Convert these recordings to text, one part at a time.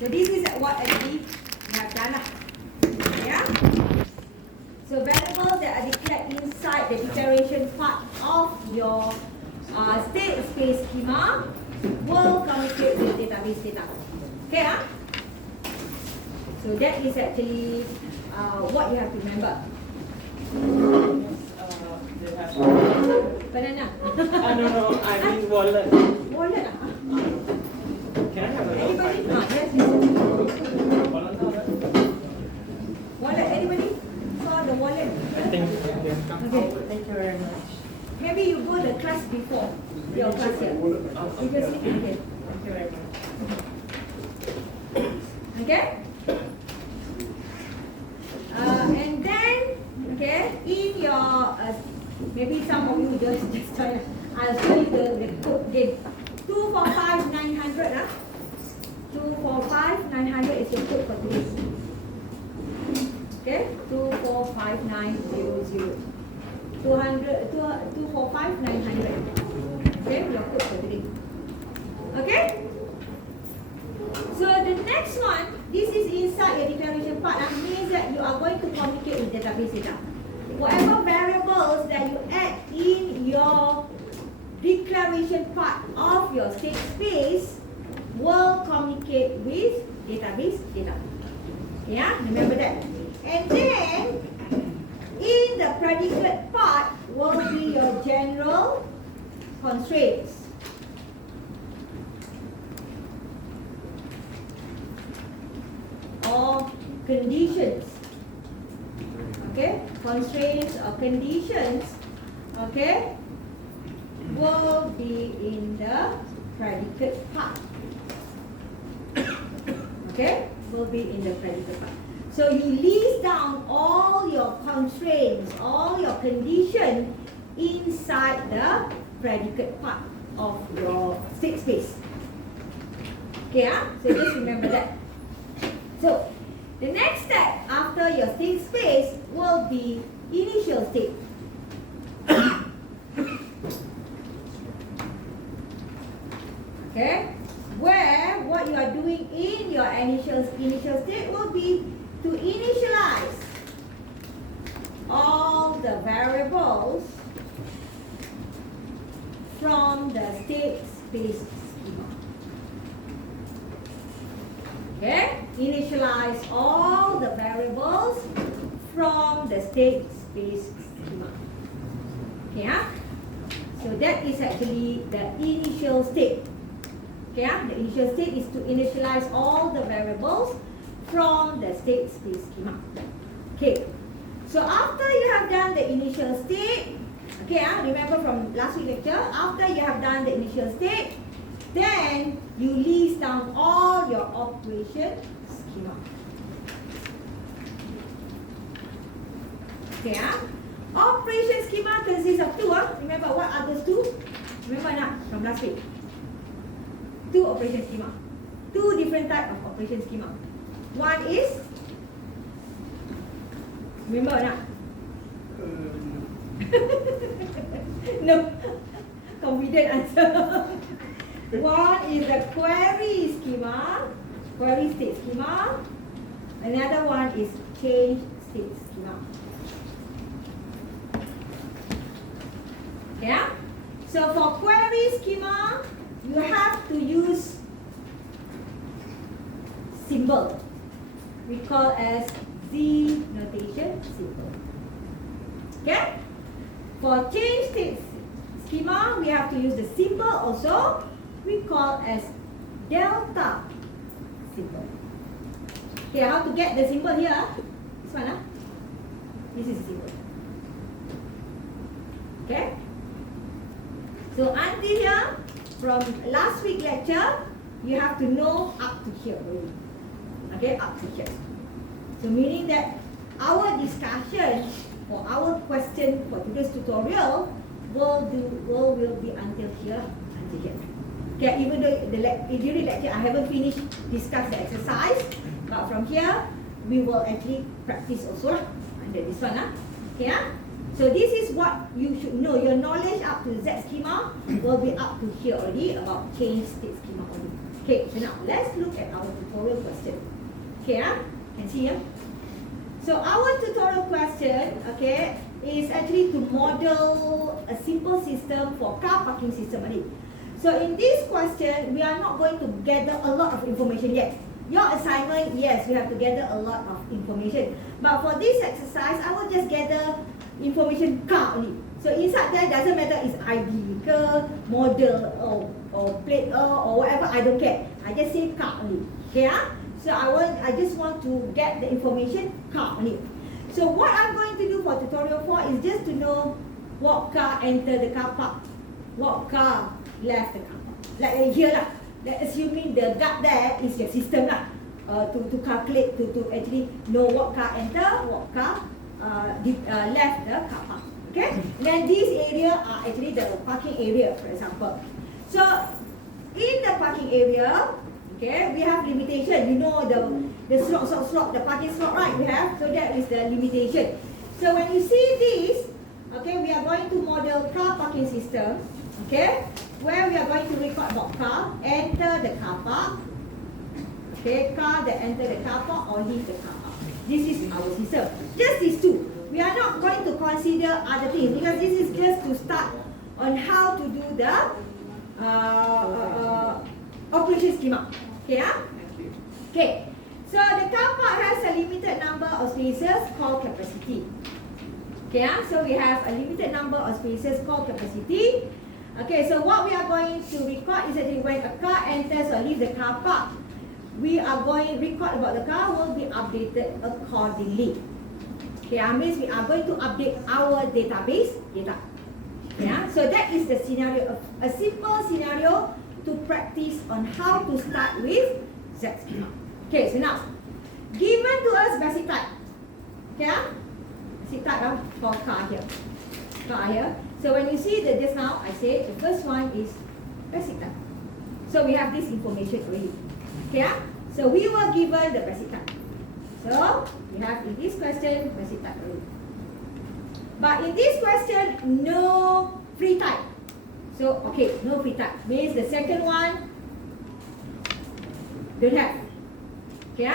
So this is what actually we have done. Yeah. So variables that are declared inside the declaration part of your state space schema will communicate with database data. Okay, so that is actually what you have to remember. Banana. No, I mean wallet. Wallet. Can I have a Anybody? Yes. Wallet. Anybody saw the wallet? I think Okay. Thank you very much. Maybe you go the class before your class here. You just sleep in here. Thank you very much. Okay? And then, okay, in your, maybe some of you just try, I'll show you the code again. 245900, 245900 is your code for today. Okay? 245900. 245900. Okay, your code for today. Okay? So the next one, this is inside your declaration part. That means that you are going to communicate with database data. Whatever variables that you add in your declaration part of your state space will communicate with database data. Yeah, remember that. And then in the predicate part will be your general constraints. Or conditions. Okay, constraints or conditions, okay, will be in the predicate part. Okay, will be in the predicate part. So you list down all your constraints, all your conditions inside the predicate part of your state space. Okay, so just remember that. So, the next step after your state space will be initial state. Okay? Where what you are doing in your initial state will be to initialize all the variables from the state space schema. Okay? Initialize all the variables from the state space schema. Okay, so that is actually the initial state. Okay, the initial state is to initialize all the variables from the state space schema. Okay, so after you have done the initial state, okay, remember from last week lecture, after you have done the initial state, then you list down all your operation schema. Okay, operation schema consists of two. Remember what are those two? Remember not from last week? Two operation schema. Two different type of operation schema. One is, remember or not? No, confident answer. One is the query schema, query state schema. Another one is change state schema. Yeah? So for query schema, you have to use symbol. We call as Z notation symbol. Okay? For change state schema, we have to use the symbol also. We call as delta symbol. Okay, how to get the symbol here? This one, this is the symbol. Okay? So until here, from last week lecture, you have to know up to here already. Okay, up to here. So meaning that our discussion or our question for today's tutorial will be until here, until here. Okay, even though during lecture I haven't finished discuss the exercise, but from here we will actually practice also under this one. Okay, so this is what you should know. Your knowledge up to Z schema will be up to here already about change state schema only. Okay, so now let's look at our tutorial question. Okay, can see here. So our tutorial question, okay, is actually to model a simple system for car parking system only. So in this question, we are not going to gather a lot of information yet. Your assignment, yes, you have to gather a lot of information. But for this exercise, I will just gather information car only. So inside there, doesn't matter it's ID, model, or plate, or whatever, I don't care. I just say car only. Okay, so I just want to get the information car only. So what I'm going to do for tutorial 4 is just to know what car entered the car park, what car left the car park. Like here lah. Let's assuming the dot there is your system lah. To calculate, to actually know what car enter, what car left the car park. Okay? Then these area are actually the parking area, for example. So in the parking area, okay, we have limitation. You know the slot, the parking slot, right? We have, so that is the limitation. So when you see this, okay, we are going to model car parking system, okay, where we are going to record about car enter the car park, okay, car that enter the car park or leave the car park. This is our system. Just these two. We are not going to consider other things because this is just to start on how to do the operation schema. Okay, okay. So the car park has a limited number of spaces called capacity. Okay, so we have a limited number of spaces called capacity. Okay, so what we are going to record is that when a car enters or leaves the car park, we are going to record about the car will be updated accordingly. Okay, means we are going to update our database data. Yeah, so that is the scenario, a simple scenario to practice on how to start with Z schema. Okay, so now, given to us basic type. Okay, basic type for car here. Car here. So when you see that just now, I say the first one is basic type. So we have this information already. Okay, so we were given the basic type. So we have in this question basic type already. But in this question, no free type. So okay, no free type means the second one don't have. Okay,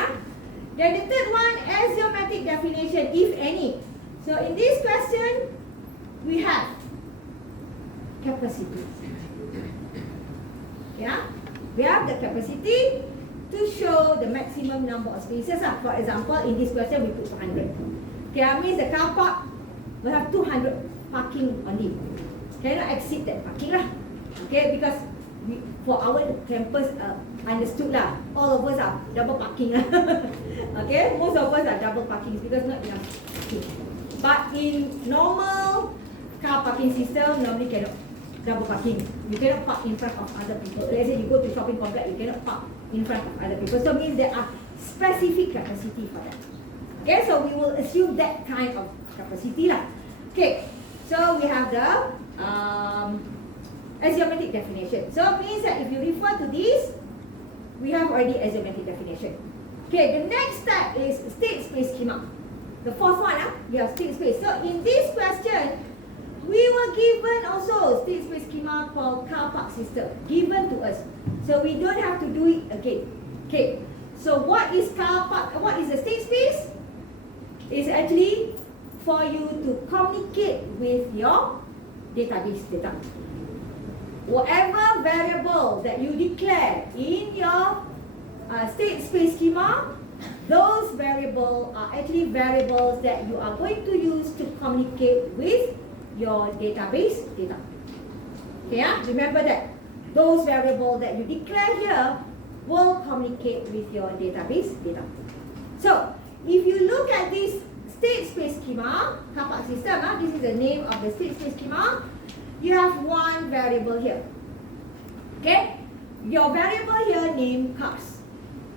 then the third one, axiomatic definition, if any. So in this question, we have capacity. Yeah, we have the capacity to show the maximum number of spaces. For example, in this question, we put 200. Okay, means the car park will have 200 parking only. Cannot exceed that parking lah. Okay, because for our campus, understood lah. All of us are double parking lah. Okay, most of us are double parking because not enough parking. But in normal car parking system, normally cannot double parking. You cannot park in front of other people. Let's say you go to shopping complex, you cannot park in front of other people. So means there are specific capacity for that. Okay, so we will assume that kind of capacity lah. Okay, so we have the axiomatic definition. So it means that if you refer to this, we have already axiomatic definition. Okay, the next step is state space schema. The fourth one, we have state space. So in this question, we were given also state space schema called car park system, given to us. So we don't have to do it again. Okay, so what is car park? What is the state space? It's actually for you to communicate with your database data. Whatever variable that you declare in your state space schema, those variables are actually variables that you are going to use to communicate with your database data. Okay, remember that. Those variables that you declare here will communicate with your database data. So, if you look at this state space schema, car park system, this is the name of the state space schema. You have one variable here. Okay? Your variable here named cars.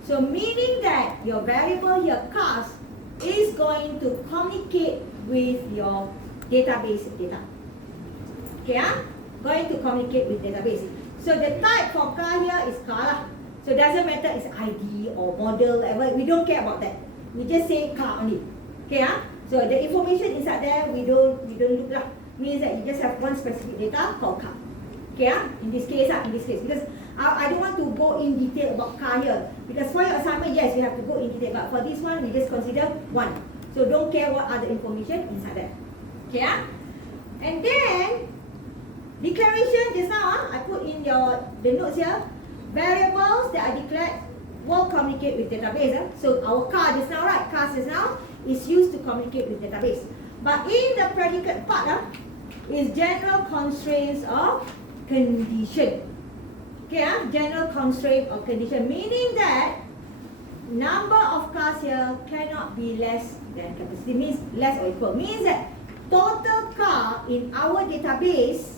So meaning that your variable here, cars, is going to communicate with your database data. Okay? Going to communicate with database. So the type for car here is car lah. So it doesn't matter it's ID or model, whatever. We don't care about that. We just say car only. Okay, so the information inside there we don't look lah. Means that you just have one specific data called car. Okay, in this case, because I don't want to go in detail about car here. Because for your assignment, yes, you have to go in detail. But for this one, we just consider one. So don't care what other information inside that. Okay, and then declaration just now, I put in the notes here. Variables that are declared will communicate with database. So our car just now, right? Car just now is used to communicate with database. But in the predicate part, is general constraints of condition. Okay, general constraint of condition, meaning that number of cars here cannot be less than capacity. Means less or equal. Means that total car in our database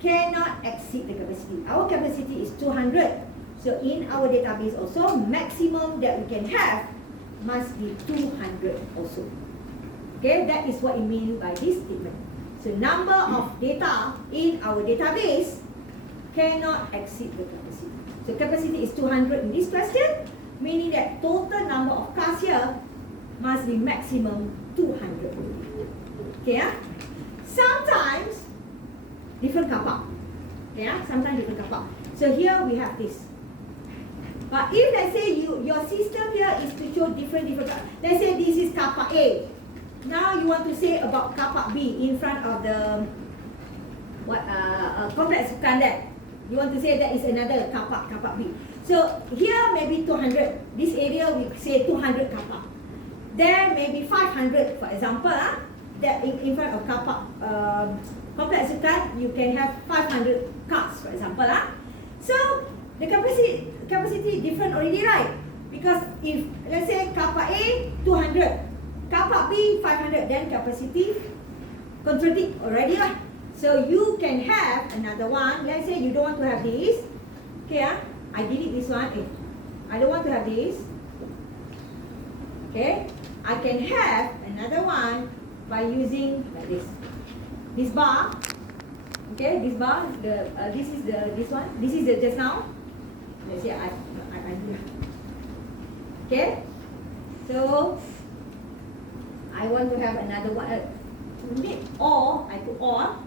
cannot exceed the capacity. Our capacity is 200. So in our database also, maximum that we can have must be 200 also. Okay, that is what it means by this statement. So number of data in our database cannot exceed the capacity. So capacity is 200 in this question, meaning that total number of cars here must be maximum 200. Okay, sometimes different car park. Okay, sometimes different car park. So here we have this. But if let's say your system here is to show different car. Let's say this is car park A. Now you want to say about car park B in front of the complex sukan there. You want to say that is another car park B. So here maybe 200. This area we say 200 car park. There maybe 500 for example. That in front of car park complex sukan you can have 500 cars for example. So the capacity different already, right? Because if let's say car park A 200. Car park B 500, then capacity contradict already lah. So you can have another one. Let's say you don't want to have this. Okay, I delete this one. I don't want to have this. Okay, I can have another one by using like this. This bar. Okay, this bar. This is the just now. Let's say I do. Okay, so I want to have another one. Or I put or.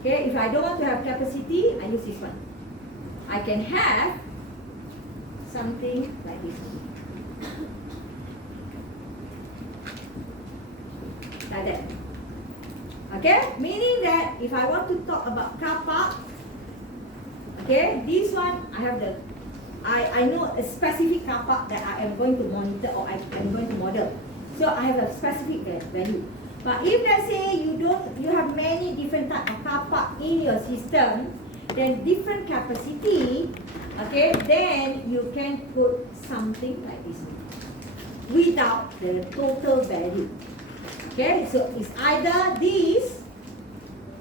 Okay, if I don't want to have capacity, I use this one. I can have something like this. Like that. Okay, meaning that if I want to talk about car park, okay, this one I have I know a specific car park that I am going to monitor or I am going to model. So I have a specific value. But if let's say you have many different type of car park in your system, then different capacity, okay, then you can put something like this without the total value. Okay, so it's either this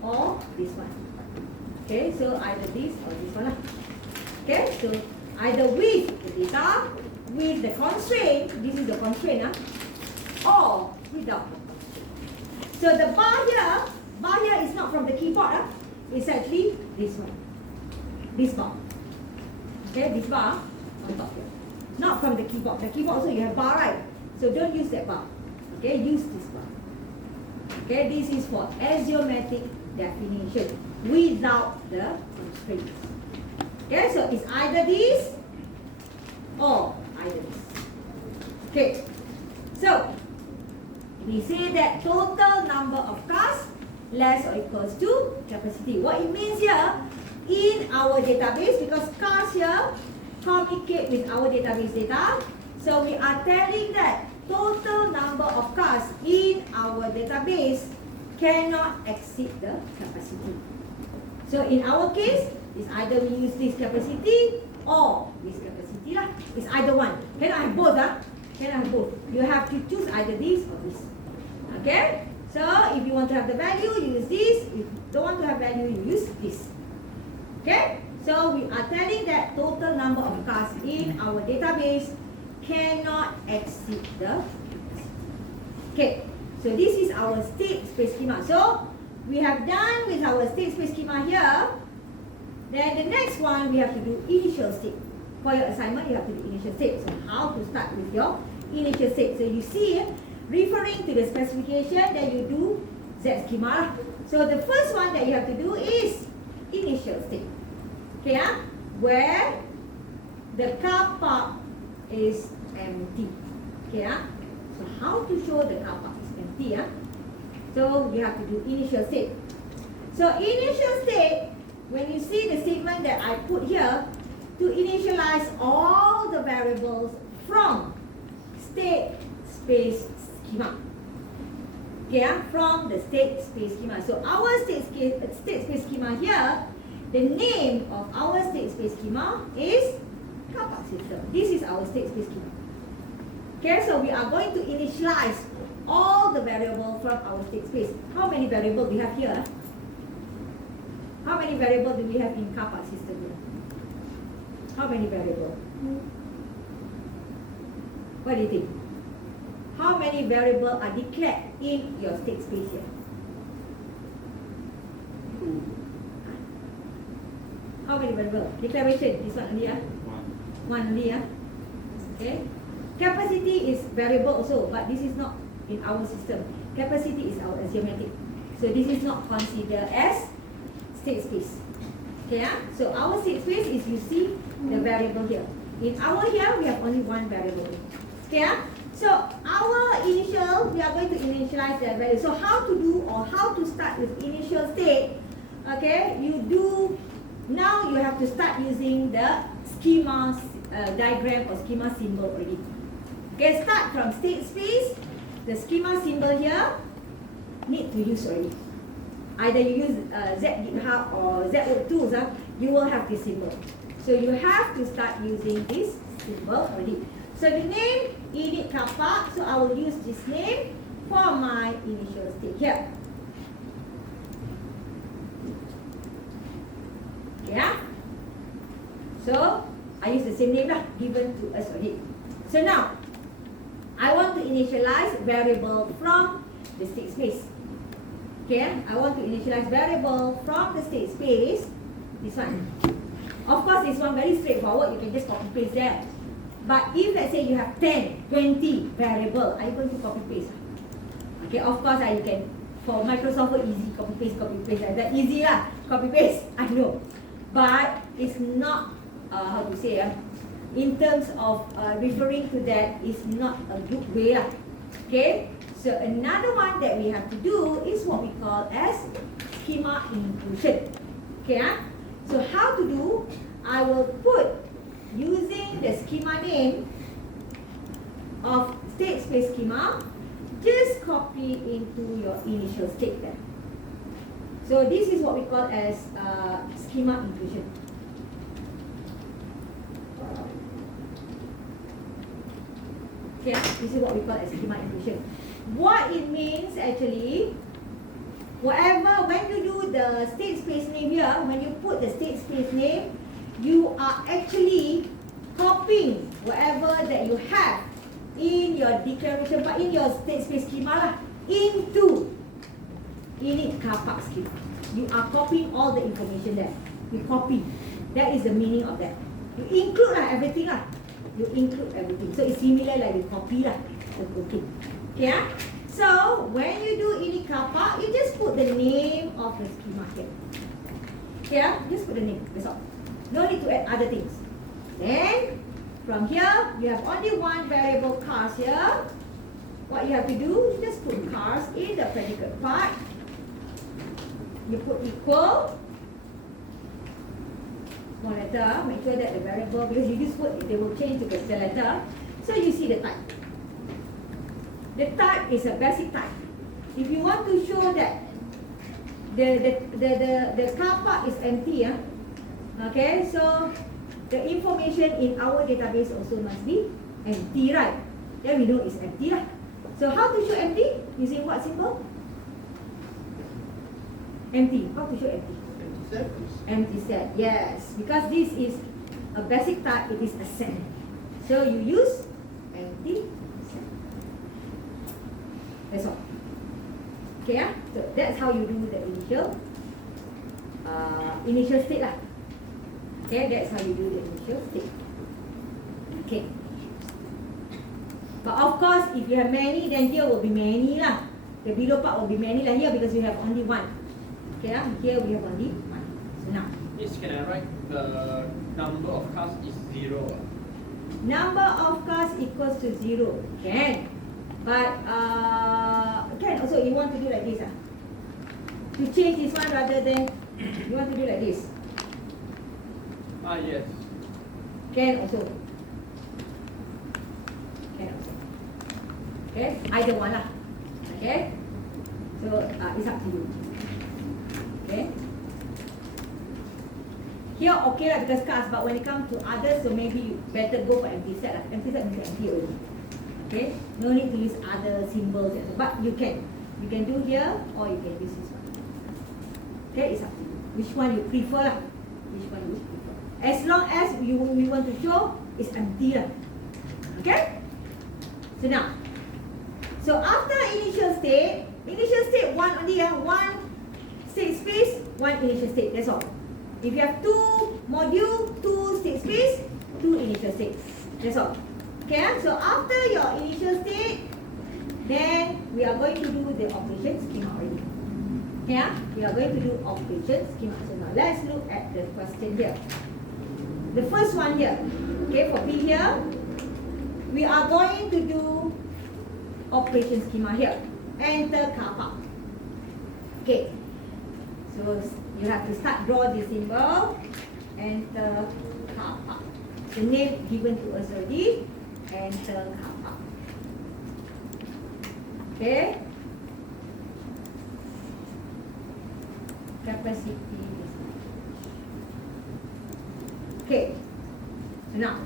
or this one. Okay, so either this or this one. Okay, so either with the data, with the constraint, this is the constraint, or without. So the bar here is not from the keyboard, it's actually this one. This bar. Okay, this bar on top here. Not from the keyboard. The keyboard also you have bar, right? So don't use that bar. Okay, use this bar. Okay, this is for axiomatic definition without the constraints. Okay, so it's either this or either this. Okay, so we say that total number of cars less or equals to capacity. What it means here, in our database, because cars here communicate with our database data, so we are telling that total number of cars in our database cannot exceed the capacity. So in our case, it's either we use this capacity or this capacity lah. It's either one. Cannot have both Cannot have both. You have to choose either this or this. Okay? So if you want to have the value, you use this. If you don't want to have value, you use this. Okay? So we are telling that total number of cars in our database cannot exceed the capacity. Okay. So this is our state space schema. So we have done with our state space schema here. Then the next one we have to do initial state. For your assignment, you have to do initial state. So how to start with your initial state? So you see, referring to the specification, then you do Z schema. So the first one that you have to do is initial state. Okay, where the car park is empty. Okay, so how to show the car park is empty? So you have to do initial state. So initial state, when you see the statement that I put here, to initialize all the variables from state space schema. Okay, from the state space schema. So our state space schema here, the name of our state space schema is car park system. This is our state space schema. Okay, so we are going to initialize all the variables from our state space. How many variables we have here? How many variables do we have in car park system here? How many variables? What do you think? How many variables are declared in your state space here? How many variables? Declaration, this one only, one only, okay. Capacity is variable also, but this is not in our system. Capacity is our axiomatic, so this is not considered as state space. Okay, so our state space is, you see the variable here. In our here, we have only one variable. Okay, so our initial, we are going to initialize that value. So how to do, or how to start with initial state? Okay, you do, now you have to start using the schema diagram or schema symbol already. Okay, start from state space. The schema symbol here need to use already. Either you use ZGitHub or ZWork tools, you will have this symbol. So you have to start using this symbol already. So the name init car park, so I will use this name for my initial state here. Yeah. So I use the same name given to us already. So now I want to initialize variable from the state space. Okay, I want to initialize variable from the state space. This one. Of course, this one very straightforward. You can just copy paste there. But if let's say you have 10, 20 variable, are you going to copy paste? Okay, of course, you can. For Microsoft, easy copy paste. That easy lah. Copy paste. I know, but it's not how to say in terms of referring to that is not a good way lah. Okay. So another one that we have to do is what we call as schema inclusion. Okay, so how to do? I will put, using the schema name of state space schema, just copy into your initial state there. So this is what we call as schema inclusion. Okay, this is what we call as schema inclusion. What it means actually, whatever, when you do the state space name here, when you put the state space name, you are actually copying whatever that you have in your declaration, but in your state space schema into init car park schema. You are copying all the information there. You copy. That is the meaning of that. You include everything You include everything. So it's similar like you copy Okay. Okay, so when you do init car park, you just put the name of the schema here. Okay, just put the name. That's all. No need to add other things. Then from here, you have only one variable cars here. What you have to do, you just put cars in the predicate part. You put equal. Small letter. Make sure that the variable, because you use word, they will change to capital letter. So you see the type. The type is a basic type. If you want to show that the car park is empty, okay, so the information in our database also must be empty, right? Then we know it's empty, right? So how to show empty? Using what symbol? Empty. How to show empty? Empty set. Yes, because this is a basic type. It is a set. So you use empty. That's all. Okay, so that's how you do the initial state lah. Okay, that's how you do the initial state. Okay. But of course, if you have many, then here will be many lah. The below part will be many lah here because you have only one. Okay, here we have only one. So now, Yes, can I write the number of cars is 0? number of cars equals to 0. Can. But can also you want to do like this to change this one rather than you want to do like this. Yes. Can also. Can also. Okay, either one lah. Okay. So it's up to you. Okay. Here okay lah because cars, but when it comes to others, so maybe you better go for empty set lah. Empty set means empty already. Okay, no need to use other symbols, but you can do here or you can use this one. Okay, it's up to you. Which one you prefer lah? Which one you prefer? As long as we want to show it's empty lah. Okay. So now, so after initial state one only one state space, one initial state. That's all. If you have two module, two state space, two initial states. That's all. Okay, so after your initial state, then we are going to do the operation schema already. Okay, we are going to do operation schema. So now let's look at the question here. The first one here, okay, for B here, we are going to do operation schema here. Enter car park. Okay, so you have to start draw the symbol. Enter car park. The name given to us already. Enter car park. Okay. Capacity. Okay. So now,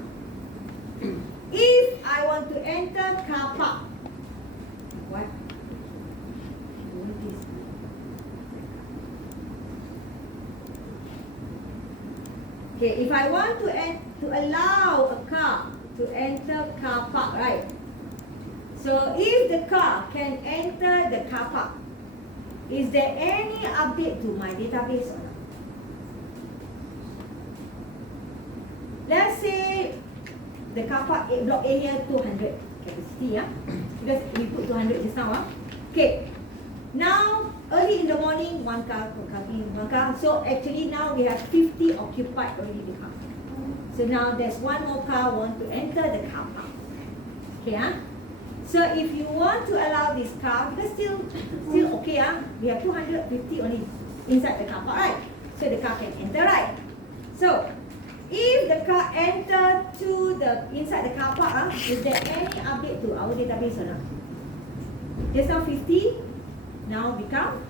if I want to enter car park, what? Okay, if I want to allow a car to enter car park, right? So if the car can enter the car park, is there any update to my database or not? Let's say the car park block area 200 capacity, because we put 200 just now. Okay, now early in the morning, one car. So actually now we have 50 occupied already the car. So now there's one more car want to enter the car park. Okay, so if you want to allow this car, because still okay, we have 250 only inside the car park, right? So the car can enter, right? So if the car enter to the inside the car park, is there any update to our database or not? Just now 50, now become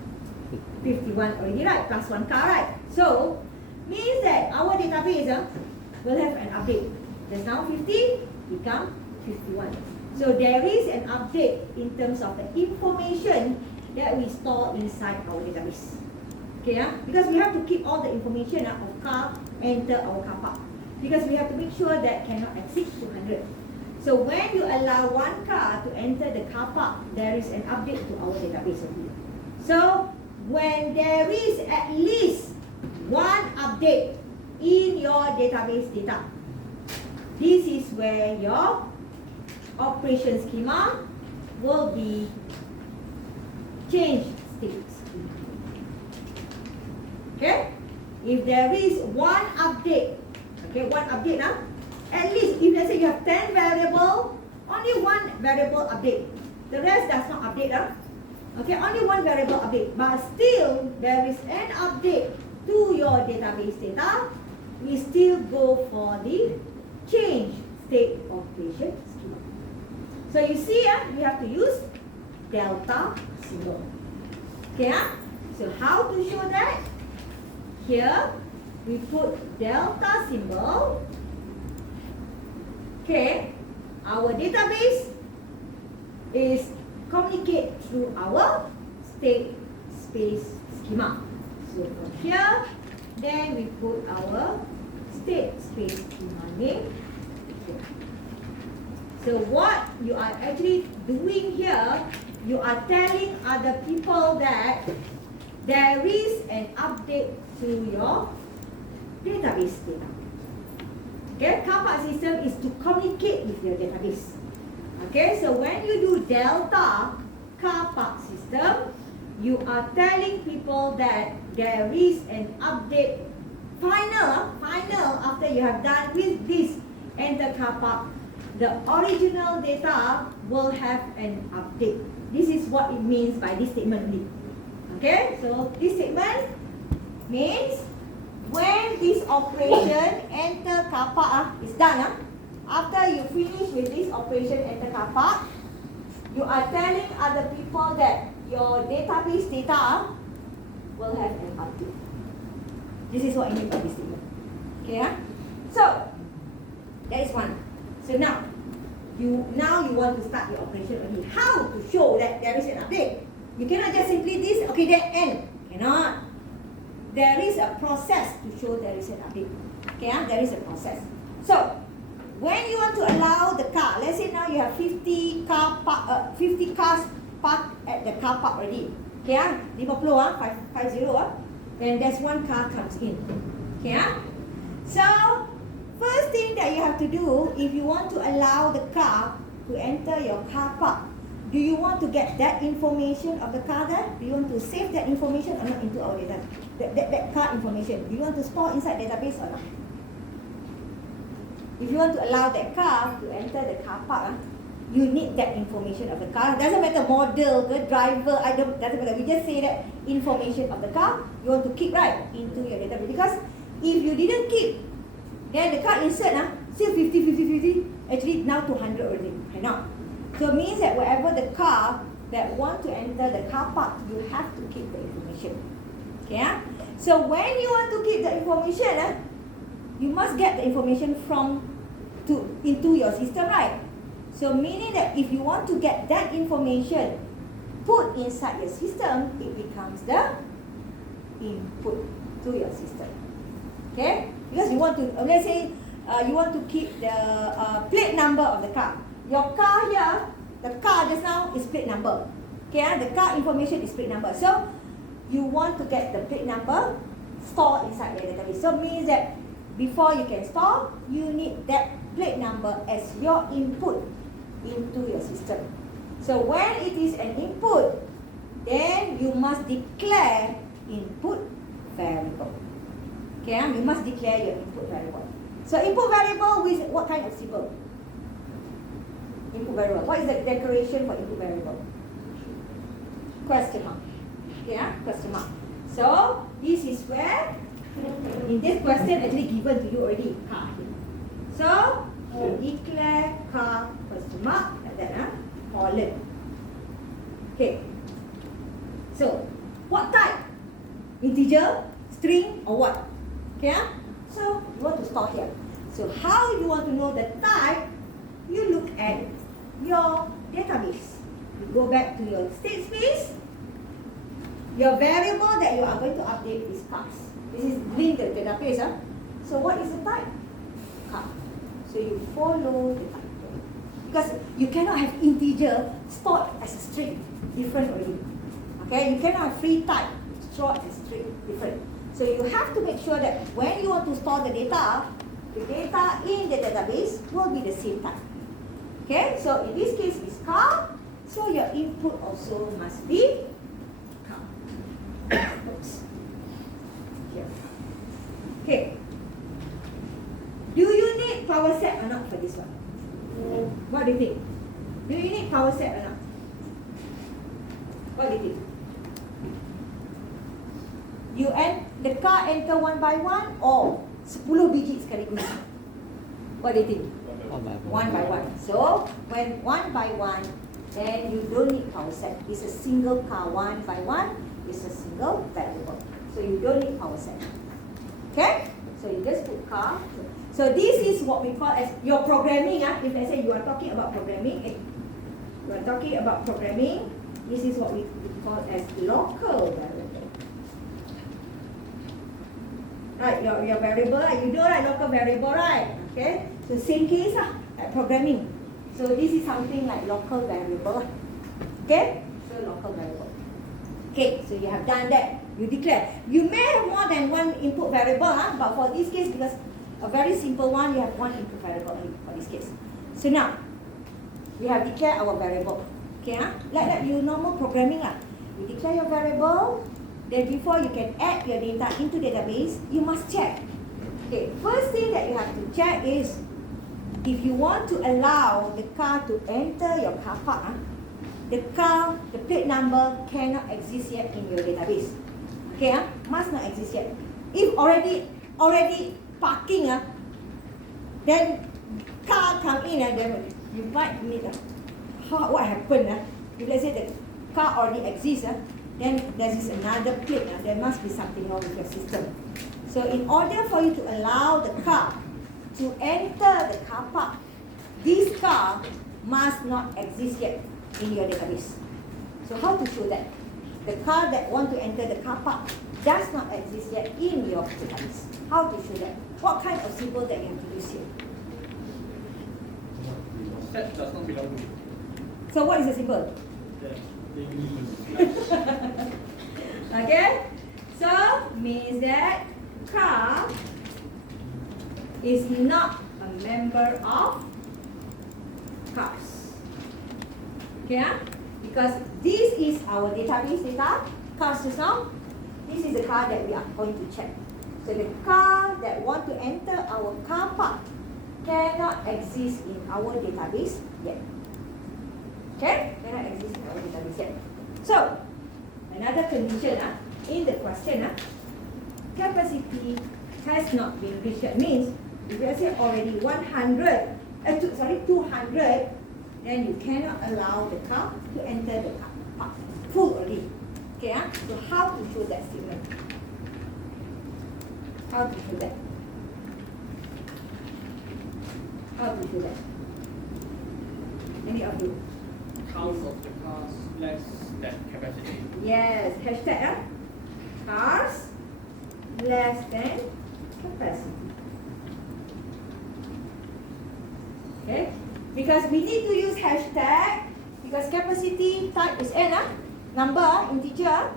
51 already, right? Plus one car, right? So means that our database will have an update. Just now 50 become 51. So there is an update in terms of the information that we store inside our database. Okay, because we have to keep all the information of car enter our car park. Because we have to make sure that cannot exceed 200. So when you allow one car to enter the car park, there is an update to our database of you. So when there is at least one update in your database data, this is where your operation schema will be changed state schema. Okay? If there is one update, okay, one update now, at least if let's say you have 10 variable, only one variable update. The rest does not update. Okay, only one variable update. But still, there is an update to your database data. We still go for the change state operation schema. So you see, we have to use delta symbol. Okay, so how to show that? Here, we put delta symbol. Okay, our database is communicate through our state space schema. So from here, then we put our state space schema name. So what you are actually doing here, you are telling other people that there is an update to your database data. Okay, car park system is to communicate with your database. Okay, so when you do delta car park system, you are telling people that there is an update final after you have done with this enter car park, the original data will have an update. This is what it means by this statement only. Okay, so this statement means when this operation enter car park is done, after you finish with this operation enter car park, you are telling other people that your database data will have an update. This is what I mean by this statement. Okay, so that is one. So now you want to start your operation only. How to show that there is an update? You cannot just simply this, okay, then end. Cannot. There is a process to show there is an update. Okay, there is a process. So when you want to allow the car, let's say now you have 50 cars parked at the car park already. Okay, 50, 50, then there's one car comes in. Okay, so first thing that you have to do, if you want to allow the car to enter your car park, do you want to get that information of the car there? Do you want to save that information or not into our data? That car information, do you want to store inside database or not? If you want to allow that car to enter the car park, you need that information of the car. Doesn't matter model, the driver, doesn't matter. We just say that information of the car you want to keep right into your database. Because if you didn't keep, then the car insert still 50, actually now 200 already. Cannot. So it means that whatever the car that want to enter the car park, you have to keep the information. Okay? So when you want to keep the information, you must get the information into your system, right? So meaning that if you want to get that information put inside your system, it becomes the input to your system. Okay? Because you want to, let's say you want to keep the plate number of the car. Your car here, the car just now is plate number. Okay, the car information is plate number. So you want to get the plate number stored inside the database. So means that before you can store, you need that plate number as your input into your system. So when it is an input, then you must declare input variable. Okay, you must declare your input variable. So input variable with what kind of symbol? Input variable. What is the declaration for input variable? Question mark. Okay, question mark. So this is where, in this question actually given to you already, car. So declare car question mark like that, colon. Okay. So what type? Integer, string, or what? Okay. So you want to store here. So how you want to know the type? You look at your database. You go back to your state space. Your variable that you are going to update is cars. This is linked to the database. So what is the type? Car. So you follow the type. Because you cannot have integer stored as a string. Different already. Okay, you cannot have free type stored as string. Different. So you have to make sure that when you want to store the data in the database will be the same type. Okay, so in this case it's car. So your input also must be car. Oops. Here. Okay. Do you need power set or not for this one? What do you think? Do you need power set or not? What do you think? The car enter one by one or 10 biji sekaligus? What do you think? One by one. So when one by one, then you don't need power set. It's a single car. One by one is a single variable. So you don't need power set. Okay? So you just put car. So this is what we call as your programming. If let's say you are talking about programming, this is what we call as local variable. Right, your variable, you know, right, local variable, right? Okay, so same case like programming. So this is something like local variable. Okay, so local variable. Okay, so you have done that. You declare. You may have more than one input variable, but for this case, because a very simple one, you have one input variable for this case. So now, we have declared our variable. Okay, like you normal programming. You declare your variable, then before you can add your data into database, you must check. Okay, first thing that you have to check is if you want to allow the car to enter your car park, the plate number cannot exist yet in your database. Okay, must not exist yet. If already parking, then car come in, then you might need what happened? If let's say the car already exists, then there is another plate. There must be something wrong with your system. So in order for you to allow the car to enter the car park, this car must not exist yet in your database. So how to show that? The car that want to enter the car park does not exist yet in your database. How to show that? What kind of symbol that you have to use here? Set does not belong to me. So what is the symbol? Okay? So means that car is not a member of cars. Okay? Because this is our database data, cars just now. This is the car that we are going to check. So the car that want to enter our car park cannot exist in our database yet. Okay? Cannot exist in our database yet. So, another condition in the question, capacity has not been reached. Means, if you say already 200, then you cannot allow the car to enter the car park. Full already. Okay, so how to show that statement? How to show that? How to show that? Any of you? Count of the cars less than capacity. Yes, hashtag cars less than capacity. Okay, because we need to use hashtag because capacity type is n, number, integer.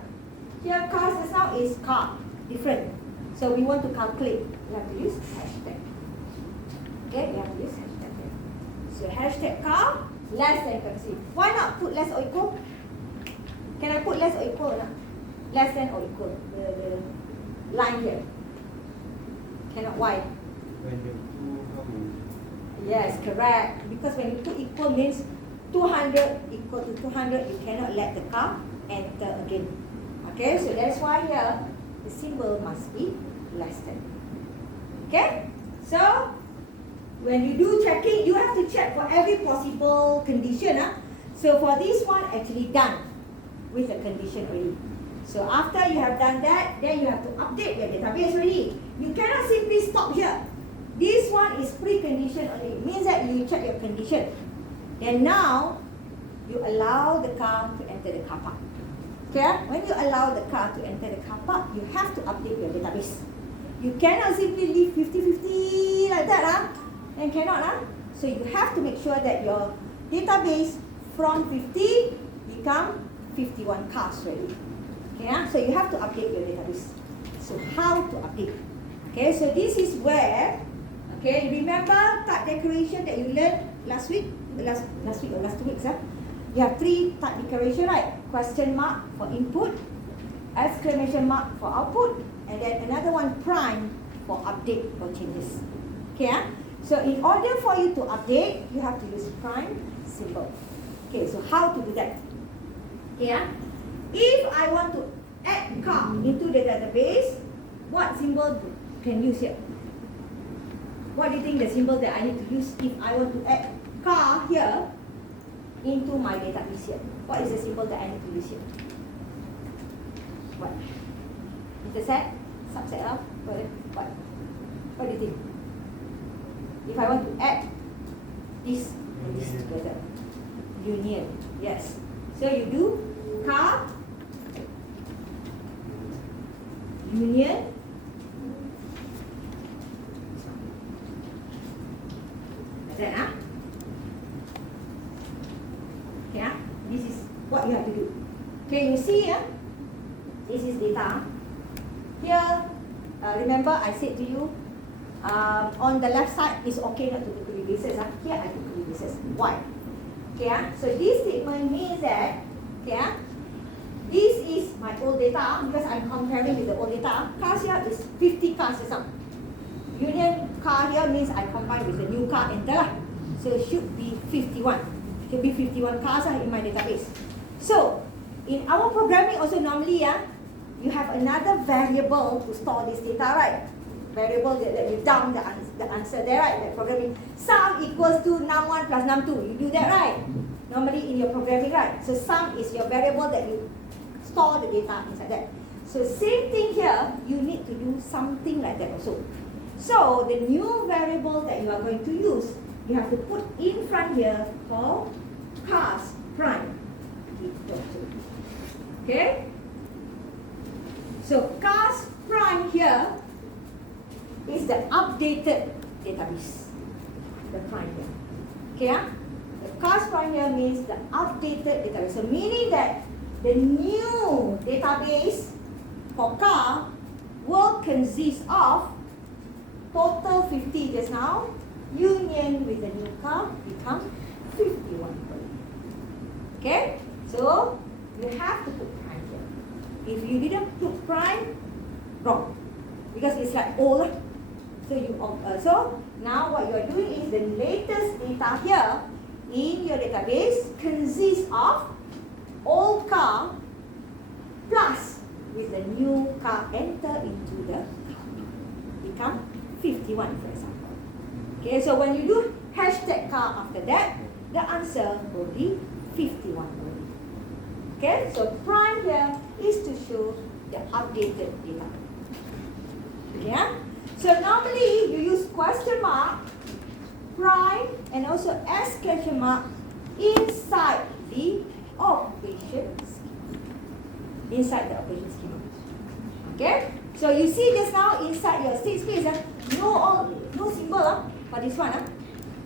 Here cars just now is car, different. So we want to calculate, we have to use hashtag. Okay, we have to use hashtag here. So hashtag car less than capacity. Why not put less or equal? Can I put less or equal or not? Less than or equal, the line here. Cannot, why? Yes, correct. Because when you put equal means 200 equal to 200, you cannot let the car enter again. Okay, so that's why here the symbol must be less than. Okay, so when you do checking, you have to check for every possible condition. So for this one, actually done with the condition already. So after you have done that, then you have to update your database already. You cannot simply stop here. This one is precondition only. It means that you check your condition. And now, you allow the car to enter the car park. Okay? When you allow the car to enter the car park, you have to update your database. You cannot simply leave 50-50 like that. And cannot. So you have to make sure that your database from 50 become 51 cars already. Okay? So you have to update your database. So how to update? Okay, so this is where, okay, remember type declaration that you learned last week or last 2 weeks? You have 3 type declaration, right? Question mark for input, exclamation mark for output, and then another one prime for update or changes. Okay, so in order for you to update, you have to use prime symbol. Okay, so how to do that? Okay, if I want to add car into the database, what symbol can use here? What do you think the symbol that I need to use if I want to add car here into my database here? What is the symbol that I need to use here? What? Intersect? Subset? What do you think? If I want to add this and this together, union. Yes. So you do car union that, okay, this is what you have to do. Okay, you see here, this is data. Here, remember I said to you, on the left side is okay not to do curly braces. Here I do curly braces. Why? Okay, so this statement means that, okay, this is my old data, because I'm comparing with the old data. Cars here is 50 cars just now. Union car here means I combine with the new car enter lah. So it should be 51. Should be 51 cars in my database. So in our programming also normally you have another variable to store this data, right? Variable that you dump the answer there, right? That programming sum equals to num1 plus num2. You do that, right? Normally in your programming, right? So sum is your variable that you store the data inside that. So same thing here, you need to do something like that also. So the new variable that you are going to use, you have to put in front here called cars prime equal to. Okay? So cars prime here is the updated database. The prime here. Okay? The cars prime here means the updated database. So meaning that the new database for car will consist of total 50 just now, union with the new car become 51. Okay? So you have to put prime here. If you didn't put prime, wrong. Because it's like old. So now what you are doing is the latest data here in your database consists of old car plus with the new car enter into the car. Become 51 for example. Okay, so when you do hashtag car after that, the answer will be 51 only. Okay, so prime here is to show the updated data. Yeah. So normally you use question mark, prime, and also exclamation mark inside the operation schema. Inside the operation schema. Okay. So you see just now inside your state space, no symbol for this one.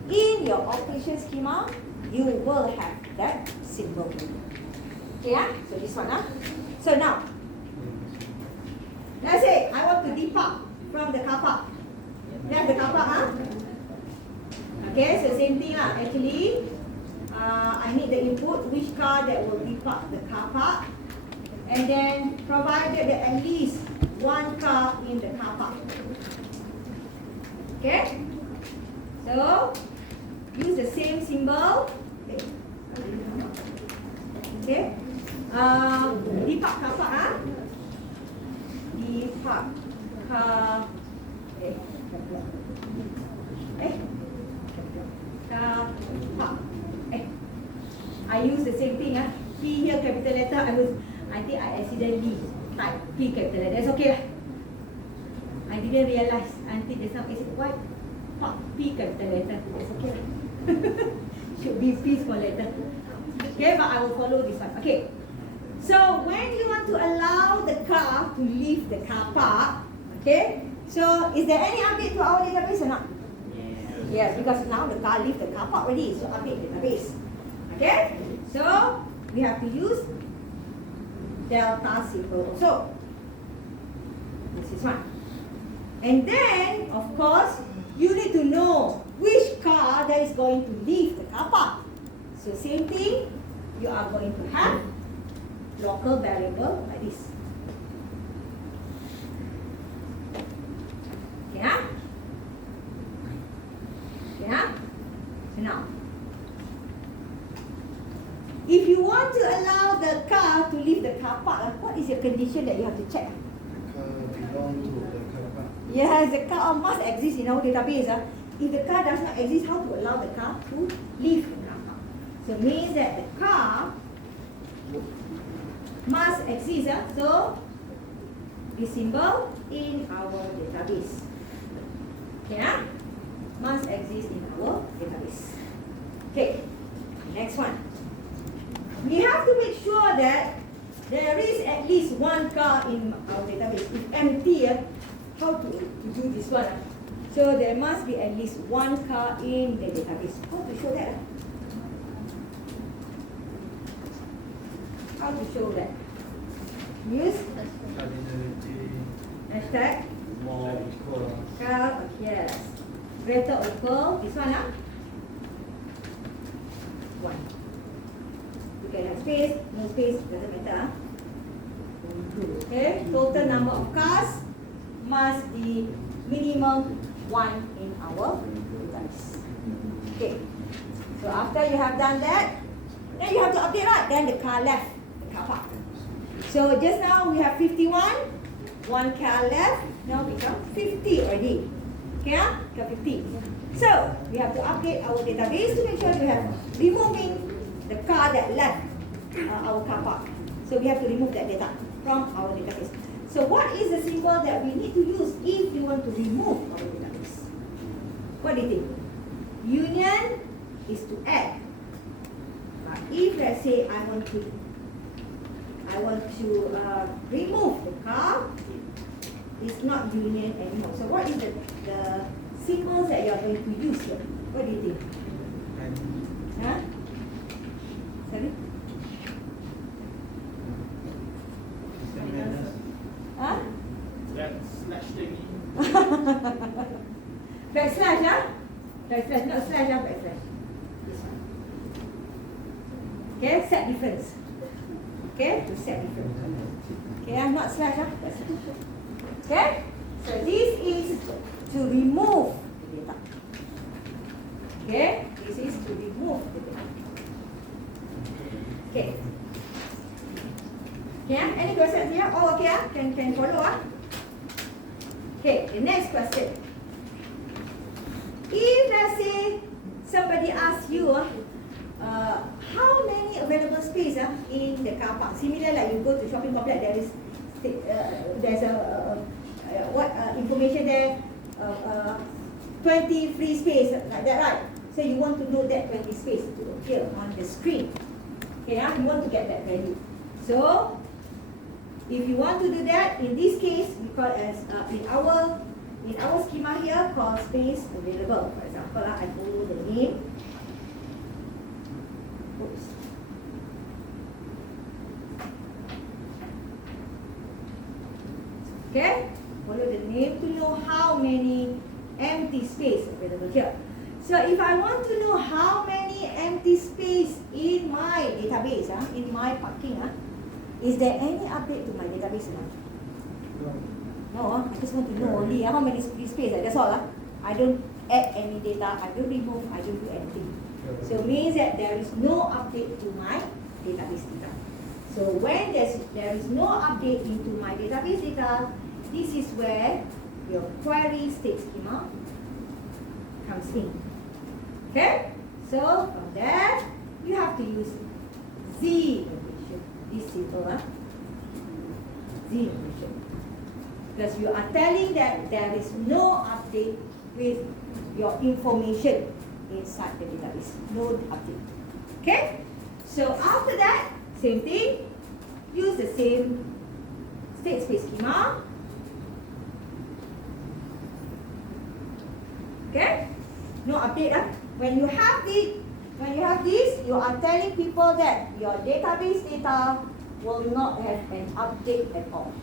In your operation schema, you will have that symbol. Okay. So this one. So now, let's say I want to depart from the car park. That's the car park. Okay, so same thing actually. I need the input which car that will depart the car park, and then provided that at least one car in the car park. Okay, so use the same symbol. Okay, depart car park. Depart car. Car park. I use the same thing. P here capital letter. I think I accidentally type P capital letter. That's okay lah. I didn't realize until just now. I said what? Park P capital letter. That's okay lah. Should be P small letter. Okay, but I will follow this one. Okay. So when you want to allow the car to leave the car park, okay. So is there any update to our database or not? Yes, because now the car leave the car park already, so update database. Okay, so we have to use delta symbol also. This is one. And then, of course, you need to know which car that is going to leave the car park. So same thing, you are going to have local variable like this. Yeah? Yeah? So now, if you want to allow the car to leave the car park, what is your condition that you have to check? The car belongs to the car park. Yes, the car must exist in our database. If the car does not exist, how to allow the car to leave the car park? So it means that the car must exist. So this symbol in our database. Okay, must exist in our database. Okay, next one. We have to make sure that there is at least one car in our database. If empty, how to do this one? So there must be at least one car in the database. How to show that? How to show that? Use hashtag More equal. car, yes. Greater or equal, this one, one. You can have space, no space, doesn't matter. Okay, total number of cars must be minimum 1 in our database. Okay, so after you have done that, then you have to update, right? Then the car left the car park. So just now we have 51, 1 car left, now become 50 already. Okay, become 50. So we have to update our database to make sure we have removing the car that left our car park. So we have to remove that data from our database. So what is the symbol that we need to use if we want to remove our database? What do you think? Union is to add. But if let's say I want to remove the car, it's not union anymore. So what is the symbols that you are going to use here? What do you think? Huh? Sorry? Huh? That slash thingy. Backslash, huh? Backslash, not slash, huh? Backslash. This one. Okay, set difference. Okay, to set difference. Okay, not slash, huh? Okay, so this is to remove the data. Okay, this is to remove the data. Okay. Okay, any questions here? Oh, okay, can follow, Okay, the next question. If let's say somebody asks you, how many available space in the car park? Similar like you go to shopping complex, there's information there, 20 free space like that, right? So you want to know that 20 space to appear on the screen. Okay, you want to get that value. So if you want to do that, in this case, we call as in our schema here, called space available. For example, I follow the name. Oops. Okay, follow the name to know how many empty space available here. So if I want to know how many empty space in my database, in my parking, is there any update to my database now? No, I just want to know only how many free space. That's all. I don't add any data, I don't remove, I don't do anything. So it means that there is no update to my database data. So when there is no update into my database data, this is where your query state schema comes in. Okay? So from there, you have to use Z notation. This symbol, Z notation. Because you are telling that there is no update with your information inside the database. No update. Okay? So after that, same thing. Use the same state space schema. Okay? No update. When you have this, you are telling people that your database data will not have an update at all.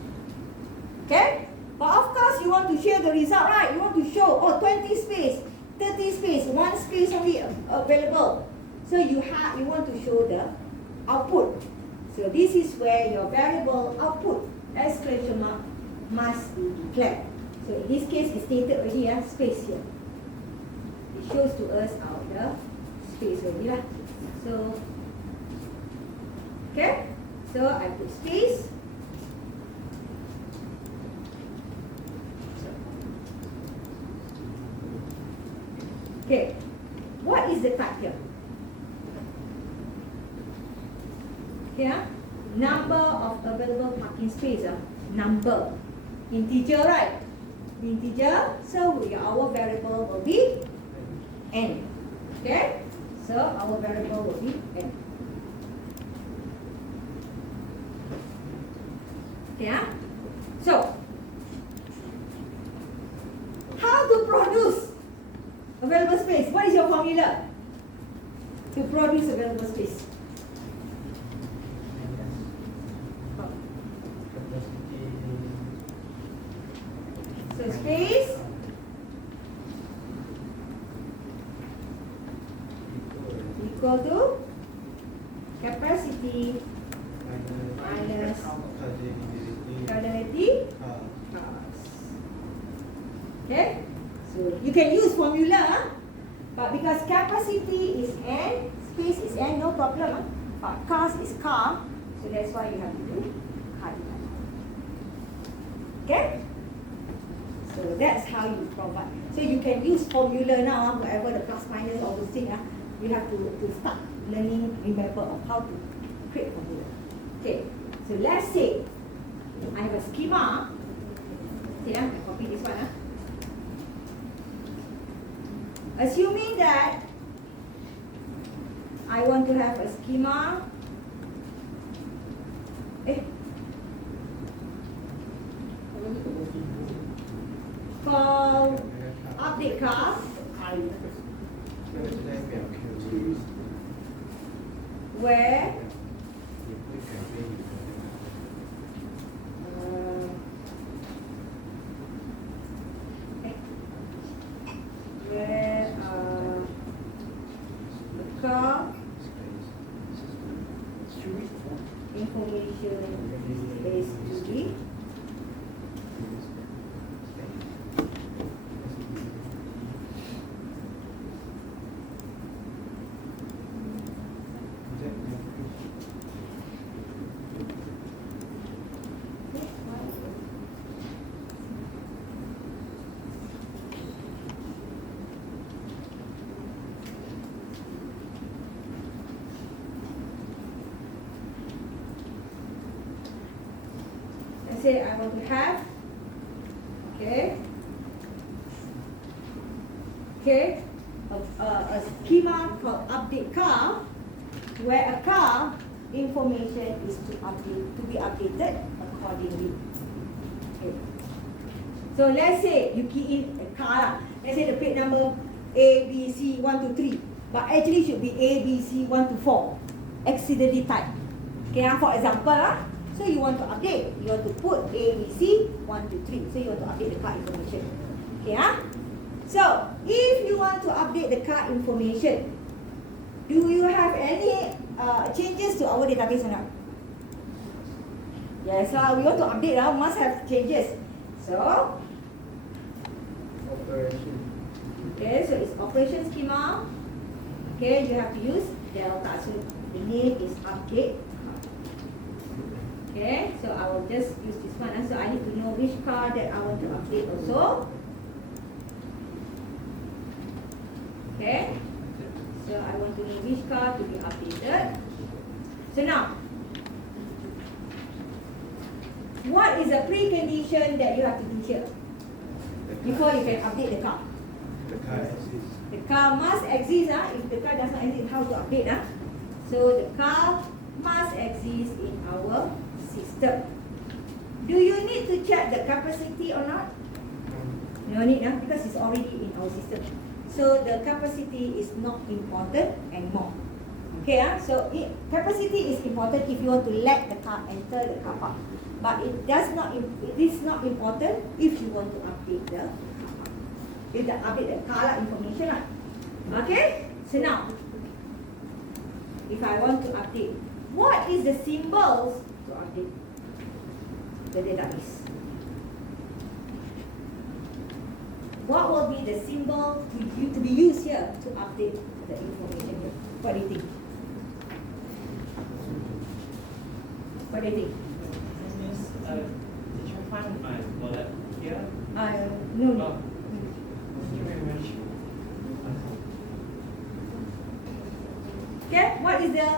Okay? But of course, you want to share the result, right? You want to show, 20 space, 30 space, 1 space only available. So you want to show the output. So this is where your variable output, exclamation mark, must be declared. So in this case, it's stated already, space here. It shows to us the space already. So, okay? So I put space. Okay, what is the type here? Here, number of available parking space. Number, integer, right? Integer, so our variable will be n. Okay, so our variable will be n. Okay, so how to produce available space? What is your formula to produce available space? So space equal to capacity minus cardinality cars. Okay? So you can use formula, but because capacity is n, space is n, no problem. But cars is car, so that's why you have to do cardinal. Okay? So that's how you provide. So you can use formula now, whatever the plus minus all those things, you have to start learning, remember of how to create formula. Okay, so let's say I have a schema. Okay, I copy this one. Assuming that I want to have a schema. For update car, where the car information is to be say I want to have a schema called update car, where a car information is to be updated accordingly. Okay. So let's say you key in a car. Let's say the plate number ABC 1 to 3, but actually should be ABC 1 to 4, accidentally typed. Okay, for example, so you want to update, you want to put ABC 1 to 3. So you want to update the car information. Okay, So if you want to update the car information, do you have any changes to our database or not? Yes, we want to update, must have changes. So Operation. okay, so it's operation schema. Okay, you have to use delta. So the name is update. Okay, so I will just use this one. So I need to know which car that I want to update also. Okay, so I want to know which car to be updated. So now, what is the precondition that you have to do here before you can update the car? The car exists. The car must exist. If the car does not exist, how to update? So the car must exist in our system. Do you need to check the capacity or not? No need, because it's already in our system. So the capacity is not important anymore. Okay, so capacity is important if you want to let the car enter the car park. But it is not important if you want to update the car park. You have to update the car information. Okay, so now, if I want to update, what is the symbols to update the database? What will be the symbol to be used here to update the information here? What do you think? What do you think? Miss, did you find my wallet here? No. Oh. Thank you very much. Okay, what is the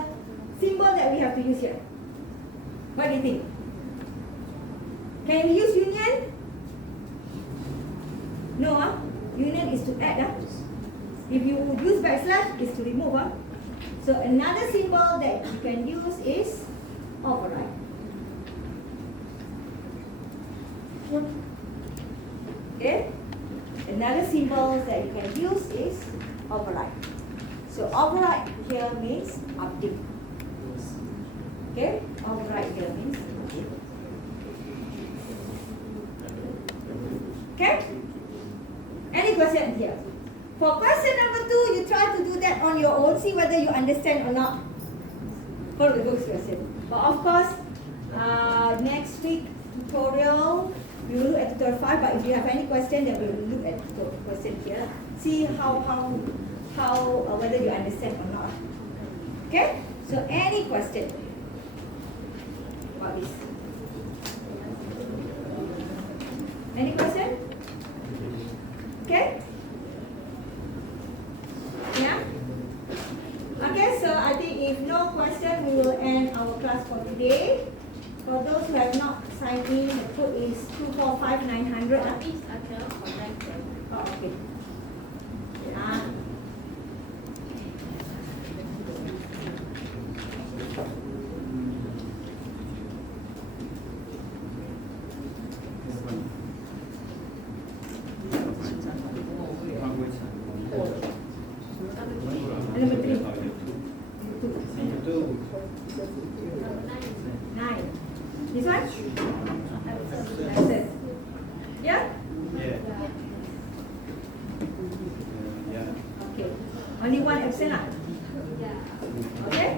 symbol that we have to use here? What do you think? Can we use union? No, union is to add. If you use backslash, is to remove. So another symbol that you can use is override. Okay, another symbol that you can use is override. So override here means update. Okay, override here means update. Okay. Any question here? For question number 2, you try to do that on your own. See whether you understand or not. Follow the books question. But of course, next week tutorial, we will look at tutorial 5. But if you have any question, then we will look at tutorial question here. See how whether you understand or not. Okay? So any question about this? Any question? Okay? Yeah? Okay, so I think if no question, we will end our class for today. For those who have not signed in, the code is 245900. Oh, okay. Number 3. 9. This one? Absent. Yeah? Yeah. Yeah. Okay. Only one absent lah. Okay?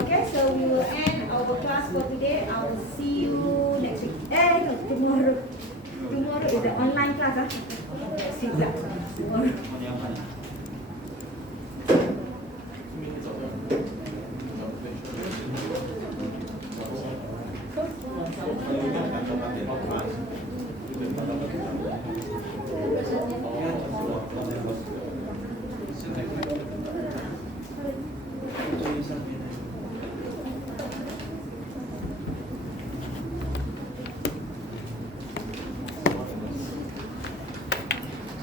Okay, so we will end our class for today. I will see you next week. No, tomorrow. Tomorrow is the online class. See you tomorrow.